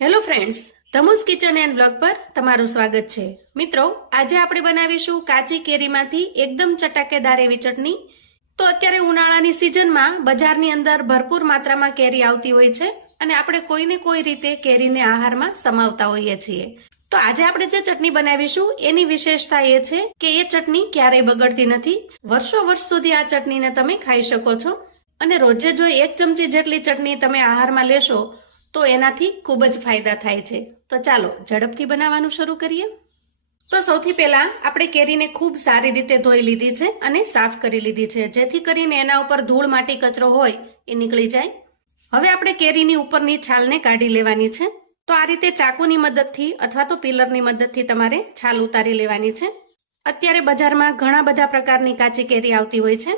Hello friends, ધમુસ kitchen and blog પર તમારું સ્વાગત છે। મિત્રો, આજે આપણે બનાવીશું કાચી કેરીમાંથી એકદમ ચટાકેદાર એવી ચટણી। તો અત્યારે ઉનાળાની સિઝનમાં બજારની અંદર ભરપૂર માત્રામાં કેરી આવતી હોય છે અને આપણે કોઈને કોઈ રીતે કેરીને આહારમાં સમાવતા હોઈએ છીએ। તો આજે આપણે જે ચટણી બનાવીશું એની વિશેષતા એ છે કે એ ચટણી ક્યારેય બગડતી નથી। વર્ષો વર્ષ સુધી આ ચટણીને તમે ખાઈ શકો છો અને રોજે જો 1 ચમચી જેટલી ચટણી તમે આહારમાં લેશો તો એનાથી ખૂબ જ ફાયદા થાય છે। તો ચાલો ઝડપથી બનાવવાનું શરૂ કરીએ। તો સૌથી પહેલા આપણે કેરીને ખૂબ સારી રીતે ધોઈ લીધી છે અને સાફ કરી લીધી છે, જેથી કરીને એના ઉપર ધૂળ માટી કચરો હોય એ નીકળી જાય। હવે આપણે કેરીની ઉપરની છાલને કાઢી લેવાની છે। તો આ રીતે ચાકુની મદદથી અથવા તો પિલરની મદદથી તમારે છાલ ઉતારી લેવાની છે। અત્યારે બજારમાં ઘણા બધા પ્રકારની કાચી કેરી આવતી હોય છે,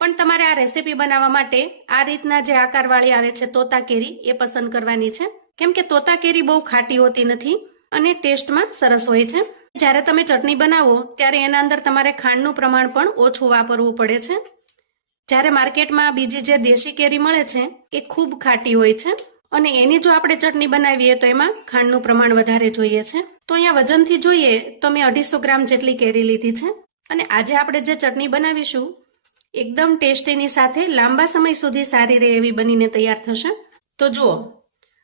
પણ તમારે આ રેસીપી બનાવવા માટે આ રીતના જે આકારવાળી આવે છે તોતા કેરી એ પસંદ કરવાની છે, કેમ કે તોતા કેરી બહુ ખાટી હોતી નથી અને ટેસ્ટમાં સરસ હોય છે। જ્યારે તમે ચટણી બનાવો ત્યારે એના અંદર તમારે ખાંડનું પ્રમાણ પણ ઓછું વાપરવું પડે છે। જ્યારે માર્કેટમાં બીજી જે દેશી કેરી મળે છે એ ખૂબ ખાટી હોય છે અને એની જો આપણે ચટણી બનાવીએ તો એમાં ખાંડનું પ્રમાણ વધારે જોઈએ છે। તો અહીંયા વજનથી જોઈએ તો મેં 250 ગ્રામ જેટલી કેરી લીધી છે અને આજે આપણે જે ચટણી બનાવીશું એકદમ ટેસ્ટીની સાથે લાંબા સમય સુધી સારી રહે એવી બનીને તૈયાર થશે। તો જુઓ,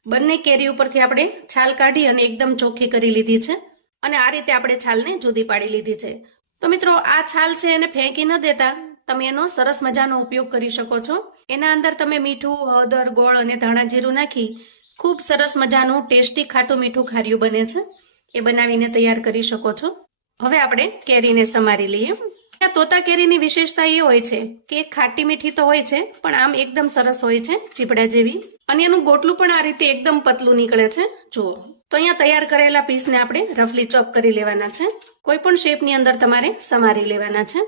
બંને કેરી ઉપરથી આપણે છાલ કાઢી અને એકદમ ચોખ્ખી કરી લીધી છે અને આ રીતે આપણે છાલને જુદી પાડી લીધી છે। તો મિત્રો, આ છાલ છે એને ફેંકી ન દેતા તમે એનો સરસ મજાનો ઉપયોગ કરી શકો છો। એના અંદર તમે મીઠું, હળદર, ગોળ અને ધાણા જીરું નાખી ખૂબ સરસ મજાનું ટેસ્ટી ખાટું મીઠું ખાર્યું બને છે, એ બનાવીને તૈયાર કરી શકો છો। હવે આપણે કેરીને સમારી લઈએ। તોતા કેરીની વિશેષતા એ હોય છે કે ખાટી મીઠી તો હોય છે પણ આમ એકદમ સરસ હોય છે, ચીપડા જેવી, અને એનું ગોટલું પણ આ રીતે એકદમ પતલું નીકળે છે। જુઓ, તો અહીંયા તૈયાર કરેલા પીસને આપણે રફલી ચોપ કરી લેવાના છે। કોઈ પણ શેપની અંદર તમારે સમારી લેવાના છે।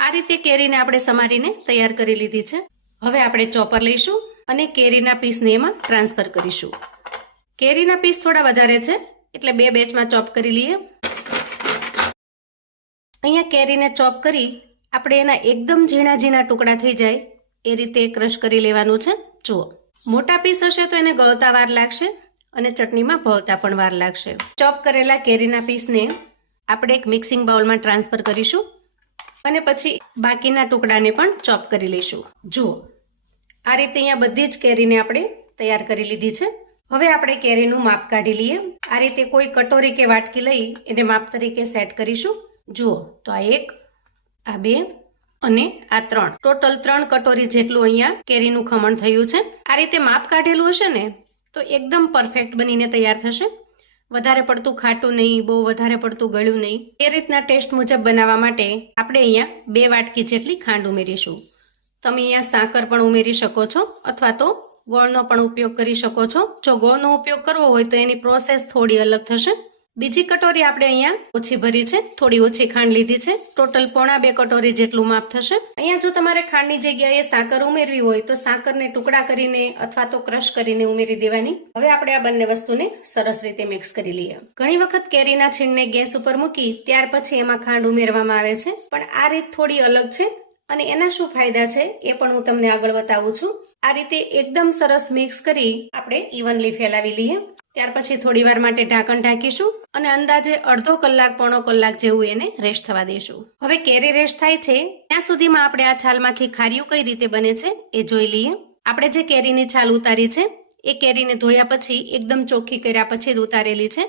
આ રીતે કેરીને આપણે સમારીને તૈયાર કરી લીધી છે। હવે આપણે ચોપર લઈશું અને કેરીના પીસને એમાં ટ્રાન્સફર કરીશું। કેરીના પીસ થોડા વધારે છે એટલે 2 બેચમાં ચોપ કરી લઈએ। અહીંયા કેરીને ચોપ કરી આપણે એના એકદમ ઝીણા ઝીણા ટુકડા થઈ જાય એ રીતે ક્રશ કરી લેવાનું છે। જુઓ, મોટા પીસ હશે તો એને ગળતા વાર લાગશે અને ચટણીમાં ભળતા પણ વાર લાગશે। ચોપ કરેલા કેરીના પીસને આપણે એક મિક્સિંગ બાઉલમાં ટ્રાન્સફર કરીશું અને પછી બાકીના ટુકડાને પણ ચોપ કરી લઈશું। જુઓ, આ રીતે અહીંયા બધી જ કેરીને આપણે તૈયાર કરી લીધી છે। હવે આપણે કેરીનું માપ કાઢી લઈએ। આ રીતે કોઈ કટોરી કે વાટકી લઈ એને માપ તરીકે સેટ કરીશું। જુઓ, તો આ 1, આ 2 અને આ 3, ટોટલ 3 કટોરી જેટલું અહીંયા કેરીનું ખમણ થયું છે। આ રીતે માપ કાઢેલું હશે ને તો એકદમ પરફેક્ટ બનીને તૈયાર થશે। વધારે પડતું ખાટું નહીં, બહુ વધારે પડતું ગળ્યું નહીં। એ રીતના ટેસ્ટ મુજબ બનાવવા માટે આપણે અહીંયા 2 વાટકી જેટલી ખાંડ ઉમેરીશું। તમે અહીંયા સાકર પણ ઉમેરી શકો છો અથવા તો ગોળનો પણ ઉપયોગ કરી શકો છો। જો ગોળનો ઉપયોગ કરવો હોય તો એની પ્રોસેસ થોડી અલગ થશે। બીજી કટોરી આપણે અહીંયા ઓછી ભરી છે, થોડી ઓછી ખાંડ લીધી છે, ટોટલ 1.25 કટોરી જેટલું માપ થશે। અહીંયા જો તમારે ખાંડની જગ્યાએ સાકર ઉમેરવી હોય તો સાકરને ટુકડા કરીને અથવા તો ક્રશ કરીને ઉમેરી દેવાની। હવે આપણે આ બંને વસ્તુને સરસ રીતે મિક્સ કરી લઈએ। ઘણી વખત કેરીના છીણને ગેસ ઉપર મૂકી ત્યાર પછી એમાં ખાંડ ઉમેરવામાં આવે છે, પણ આ રીત થોડી અલગ છે અને એના શું ફાયદા છે એ પણ હું તમને આગળ બતાવું છું। આ રીતે એકદમ સરસ મિક્સ કરી આપણે ઇવનલી ફેલાવી લઈએ। ત્યાર પછી થોડી વાર માટે ઢાંકણ ઢાંકીશું અને અંદાજે અડધો કલાક, પોણો કલાક જેવું એને રેસ્ટ થવા દઈશું। હવે કેરી રેસ્ટ થાય છે ત્યાં સુધીમાં આપણે આ છાલમાંથી ખારીયું કઈ રીતે બને છે એ જોઈ લઈએ। આપણે જે કેરીની છાલ ઉતારી છે એ કેરીને ધોયા પછી એકદમ ચોખ્ખી કર્યા પછી જ ઉતારેલી છે,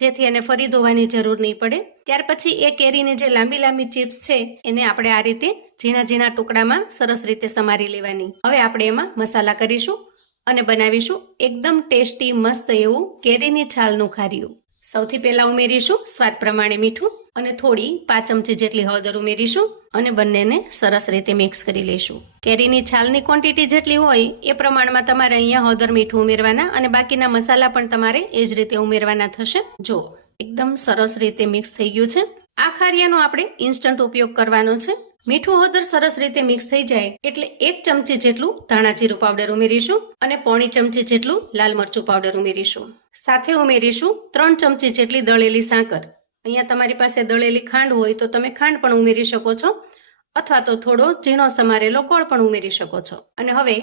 જેથી એને ફરી ધોવાની જરૂર નહીં પડે। ત્યાર પછી એ કેરીની જે લાંબી લાંબી ચિપ્સ છે એને આપણે આ રીતે ઝીણા ઝીણા ટુકડામાં સરસ રીતે સમારી લેવાની। હવે આપણે એમાં મસાલા કરીશું અને બનાવીશું એકદમ ટેસ્ટી મસ્ત એવું કેરીની છાલનું ખારીયું। સૌથી પહેલા ઉમેરીશું સ્વાદ પ્રમાણે મીઠું અને થોડી 5 ચમચી જેટલી હળદર ઉમેરીશું અને બંનેને સરસ રીતે મિક્સ કરી લઈશું। કેરીની છાલની ક્વોન્ટિટી જેટલી હોય એ પ્રમાણમાં તમારે અહીંયા હળદર, મીઠું ઉમેરવાના અને બાકીના મસાલા પણ તમારે એ જ રીતે ઉમેરવાના થશે। જો એકદમ સરસ રીતે મિક્સ થઈ ગયું છે। આ ખારિયાનો આપણે ઇન્સ્ટન્ટ ઉપયોગ કરવાનો છે। મીઠું, હળદર સરસ રીતે મિક્સ થઈ જાય એટલે 1 ચમચી જેટલું ધાણા જીરું પાવડર ઉમેરીશું અને 1/4 ચમચી જેટલું લાલ મરચું પાવડર ઉમેરીશું। સાથે ઉમેરીશું 3 ચમચી જેટલી દળેલી સાકર। અહીંયા તમારી પાસે દળેલી ખાંડ હોય તો તમે ખાંડ પણ ઉમેરી શકો છો અથવા તો થોડો ઝીણો સમારેલો ગોળ પણ ઉમેરી શકો છો। અને હવે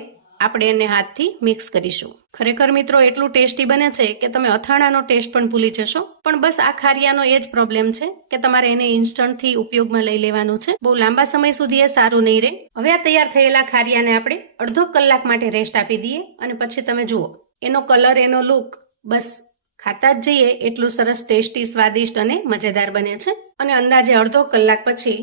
આપણે એને હાથથી મિક્સ કરીશું. ખરેખર મિત્રો એટલું ટેસ્ટી બને છે કે તમે અથાણાનો ટેસ્ટ પણ ભૂલી જશો. પણ બસ આ ખારિયાનો એ જ પ્રોબ્લેમ છે કે તમારે એને ઇન્સ્ટન્ટથી ઉપયોગમાં લઈ લેવાનું છે. બહુ લાંબા સમય સુધી એ સારું નહીં રહે. હવે આ તૈયાર થયેલા ખારિયાને આપણે અડધો કલાક માટે રેસ્ટ આપી દઈએ અને પછી તમે જુઓ એનો કલર, એનો લુક, બસ ખાતા જ જઈએ એટલું સરસ ટેસ્ટી, સ્વાદિષ્ટ અને મજેદાર બને છે. અને અંદાજે અડધો કલાક પછી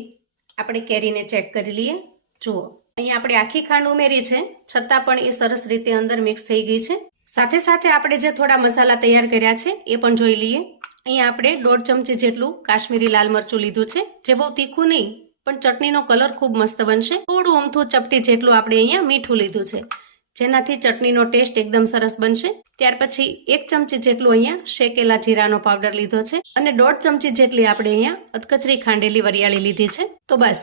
આપણે કેરીને ચેક કરી લઈએ. જુઓ અહીંયા આપણે આખી ખાંડ ઉમેરી છે છતાં પણ એ સરસ રીતે અંદર મિક્સ થઈ ગઈ છે. સાથે સાથે આપણે જે થોડા મસાલા તૈયાર કર્યા છે એ પણ જોઈ લઈએ. અહીંયા આપણે 1.5 ચમચી જેટલું કાશ્મીરી લાલ મરચું લીધું છે, જે બહુ તીખું નહીં પણ ચટણીનો કલર ખૂબ મસ્ત બનશે. થોડું અમથું ચપટી જેટલું આપણે અહીંયા મીઠું લીધું છે, જેનાથી ચટણીનો ટેસ્ટ એકદમ સરસ બનશે. ત્યાર પછી 1 ચમચી જેટલું અહીંયા શેકેલા જીરાનો પાવડર લીધો છે અને 1.5 ચમચી જેટલી આપણે અહીંયા અધકચરી ખાંડેલી વરિયાળી લીધી છે. તો બસ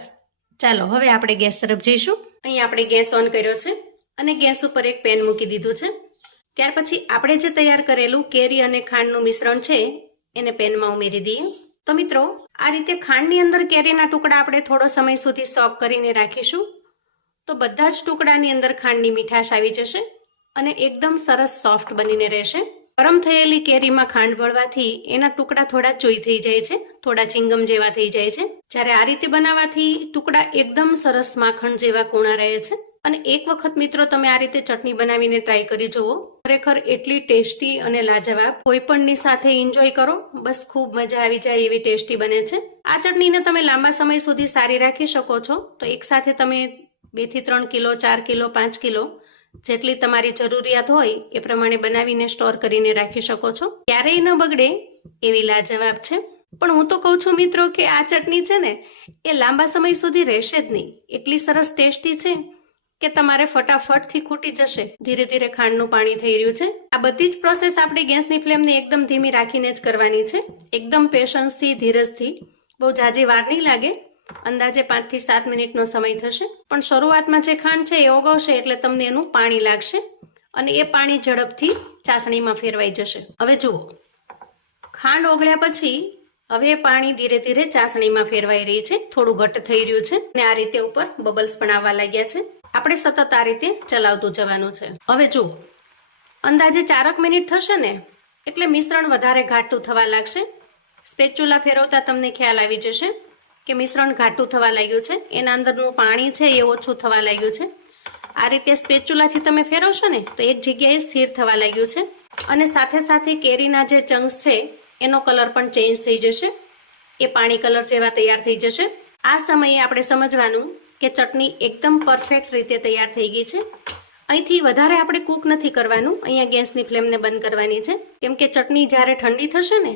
ચાલો હવે આપણે ગેસ તરફ જઈશું. અહીંયા આપણે ગેસ ઓન કર્યો છે અને ગેસ ઉપર એક પેન મૂકી દીધું છે. ત્યાર પછી આપણે જે તૈયાર કરેલું કેરી અને ખાંડનું મિશ્રણ છે એને પેનમાં ઉમેરી દઈએ. તો મિત્રો આ રીતે ખાંડની અંદર કેરીના ટુકડા આપણે થોડો સમય સુધી સોક કરીને રાખીશું તો બધા જ ટુકડાની અંદર ખાંડની મીઠાશ આવી જશે અને એકદમ સરસ સોફ્ટ બનીને રહેશે. ગરમ થયેલી કેરીમાં ખાંડ ભળવાથી એના ટુકડા થોડા ચોઈ થઈ જાય છે, થોડા ચિંગમ જેવા થઈ જાય છે. જ્યારે આ રીતે બનાવવાથી ટુકડા એકદમ સરસ માખણ જેવા કૂણા રહે છે. અને એક વખત મિત્રો તમે આ રીતે ચટણી બનાવીને ટ્રાય કરી જુઓ. ખરેખર એટલી ટેસ્ટી અને લાજવાબ, કોઈ પણની સાથે એન્જોય કરો, બસ ખૂબ મજા આવી જાય એવી ટેસ્ટી બને છે. આ ચટણીને તમે લાંબા સમય સુધી સારી રાખી શકો છો. તો એક સાથે તમે 2 થી 3 કિલો, 4 કિલો, 5 કિલો જેટલી તમારી જરૂરિયાત હોય એ પ્રમાણે બનાવીને સ્ટોર કરીને રાખી શકો છો. ક્યારેય ન બગડે એવી લાજવાબ છે. પણ હું તો કહું છું મિત્રો કે આ ચટણી છે ને એ લાંબા સમય સુધી રહેશે જ નહીં. એટલી સરસ ટેસ્ટી છે કે તમારે ફટાફટથી ખૂટી જશે. ધીરે ધીરે ખાંડનું પાણી થઈ રહ્યું છે. આ બધી જ પ્રોસેસ આપણે ગેસની ફ્લેમને એકદમ ધીમી રાખીને જ કરવાની છે, એકદમ પેશન્સથી, ધીરજથી. બહુ ઝાઝી વાર નહીં લાગે, અંદાજે 5 થી 7 મિનિટનો સમય થશે. પણ શરૂઆતમાં જે ખાંડ છે એ ઓગળશે એટલે તમને એનું પાણી લાગશે અને એ પાણી ઝડપથી ચાસણીમાં ફેરવાઈ જશે. હવે જુઓ ખાંડ ઓગળ્યા પછી હવે પાણી ધીરે ધીરે ચાસણીમાં ફેરવાઈ રહી છે, થોડું ઘટ્ટ થઈ રહ્યું છે અને આ રીતે ઉપર બબલ્સ પણ આવવા લાગ્યા છે. આપણે સતત આ રીતે ચલાવતું જવાનું છે. હવે જુઓ અંદાજે 4 મિનિટ થશે ને એટલે મિશ્રણ વધારે ઘાટું થવા લાગશે. સ્પેચ્યુલા ફેરવતા તમને ખ્યાલ આવી જશે કે મિશ્રણ ઘાટું થવા લાગ્યું છે, એના અંદરનું પાણી છે એ ઓછું થવા લાગ્યું છે. આ રીતે સ્પેચ્યુલાથી તમે ફેરવશો ને તો એક જગ્યાએ સ્થિર થવા લાગ્યું છે અને સાથે સાથે કેરીના જે ચંક્સ છે એનો કલર પણ ચેન્જ થઈ જશે, એ પાણી કલર જેવા તૈયાર થઈ જશે. આ સમયે આપણે સમજવાનું કે ચટણી એકદમ પરફેક્ટ રીતે તૈયાર થઈ ગઈ છે. અહીંથી વધારે આપણે કૂક નથી કરવાનું, અહીંયા ગેસની ફ્લેમને બંધ કરવાની છે, કેમ કે ચટણી જ્યારે ઠંડી થશે ને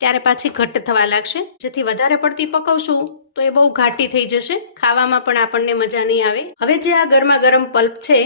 ત્યારે પાછી ઘટ્ટ થવા લાગશે. જેથી વધારે પડતી પકવશું તો એ બહુ ઘાટી થઈ જશે, ખાવામાં પણ આપણને મજા નહીં આવે. હવે જે આ ગરમા ગરમ પલ્પ છે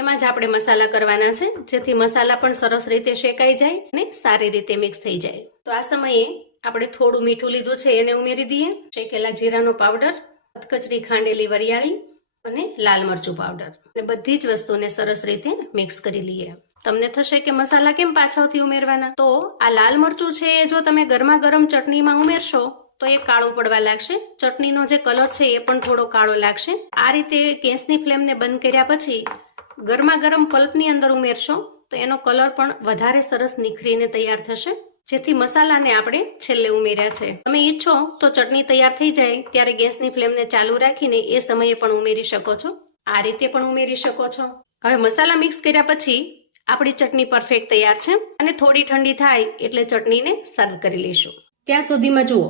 એમાં જ આપણે મસાલા કરવાના છે, જેથી મસાલા પણ સરસ રીતે શેકાઈ જાય અને સારી રીતે મિક્સ થઈ જાય. તો આ સમયે આપણે થોડું મીઠું લીધું છે એને ઉમેરી દઈએ, શેકેલા જીરાનો પાવડર, અધકચરી ખાંડેલી વરિયાળી અને લાલ મરચું પાવડર, અને બધી જ વસ્તુને સરસ રીતે મિક્સ કરી લઈએ. તમને થશે કે મસાલા કેમ પાછળથી ઉમેરવાના? તો આ લાલ મરચું છે એ જો તમે ગરમા ગરમ ચટણીમાં ઉમેરશો તો એ કાળું પડવા લાગશે, ચટણીનો જે કલર છે એ પણ થોડો કાળો લાગશે. આ રીતે ગેસની ફ્લેમને બંધ કર્યા પછી ગરમા ગરમ પલ્પની અંદર ઉમેરશો તો એનો કલર પણ વધારે સરસ નિખરીને તૈયાર થશે, જેથી મસાલાને આપણે છેલ્લે ઉમેર્યા છે. તમે ઈચ્છો તો ચટણી તૈયાર થઈ જાય ત્યારે ગેસની ફ્લેમને ચાલુ રાખીને એ સમયે પણ ઉમેરી શકો છો, આ રીતે પણ ઉમેરી શકો છો. હવે મસાલા મિક્સ કર્યા પછી આપણી ચટણી પરફેક્ટ તૈયાર છે અને થોડી ઠંડી થાય એટલે ચટણીને સર્વ કરી લઈશું. ત્યાં સુધીમાં જુઓ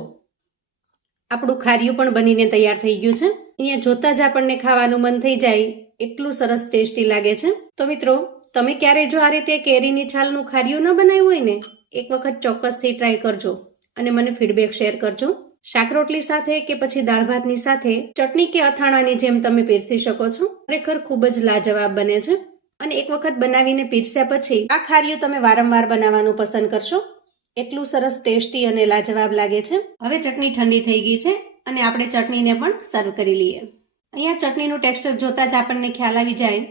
આપણું ખારિયું પણ બનીને તૈયાર થઈ ગયું છે. અહીંયા જોતા જ આપણને ખાવાનું મન થઈ જાય એટલું સરસ ટેસ્ટી લાગે છે. તો મિત્રો તમે ક્યારે જો આ રીતે કેરીની છાલનું ખારિયું ન બનાવ્યું હોય ને એક વખત ચોક્કસથી ટ્રાય કરજો અને મને ફીડબેક શેર કરજો. શાક રોટલી સાથે કે પછી દાળ ભાતની સાથે ચટણી કે અથાણાની જેમ તમે પીરસી શકો છો. ખરેખર ખૂબ જ લાજવાબ બને છે અને એક વખત બનાવીને પીરસ્યા પછી આ ખારિયું તમે વારંવાર બનાવવાનું પસંદ કરશો, એટલું સરસ ટેસ્ટી અને લાજવાબ લાગે છે. હવે ચટણી ઠંડી થઈ ગઈ છે અને આપણે ચટણીને પણ સર્વ કરી લઈએ. અહીંયા ચટણીનું ટેક્સચર જોતા જ આપણને ખ્યાલ આવી જાય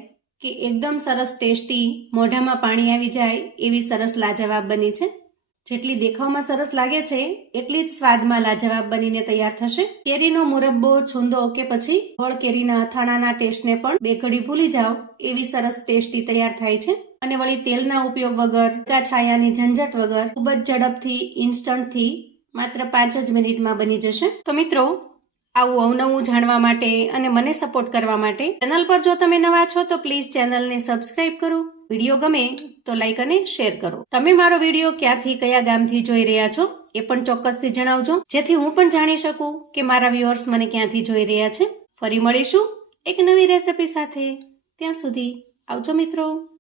કે એકદમ સરસ ટેસ્ટી, મોઢામાં પાણી આવી જાય એવી સરસ લાજવાબ બની છે. જેટલી દેખાવમાં સરસ લાગે છે એટલી જ સ્વાદમાં લાજવાબ બનીને તૈયાર થશે. કેરીનો મુરબ્બો, છુંદો કે પછી ફળ કેરીના અથાણાના ટેસ્ટને પણ બે ઘડી ભૂલી જાઓ એવી સરસ ટેસ્ટી તૈયાર થાય છે. અને વળી તેલના ઉપયોગ વગર, છાયાની ઝંઝટ વગર ખૂબ જ ઝડપથી, ઇન્સ્ટન્ટથી માત્ર 5 જ મિનિટમાં બની જશે. તો મિત્રો, આવું અવનવું જાણવા માટે અને મને સપોર્ટ કરવા માટે ચેનલ પર જો તમે નવા છો તો પ્લીઝ ચેનલને સબસ્ક્રાઇબ કરો. વિડીયો ગમે તો લાઈક અને શેર કરો. તમે મારો વિડીયો ક્યાંથી, કયા ગામથી જોઈ રહ્યા છો એ પણ ચોક્કસથી જણાવજો, જેથી હું પણ જાણી શકું કે મારા વ્યુઅર્સ મને ક્યાંથી જોઈ રહ્યા છે. ફરી મળીશું એક નવી રેસિપી સાથે. ત્યાં સુધી આવજો મિત્રો.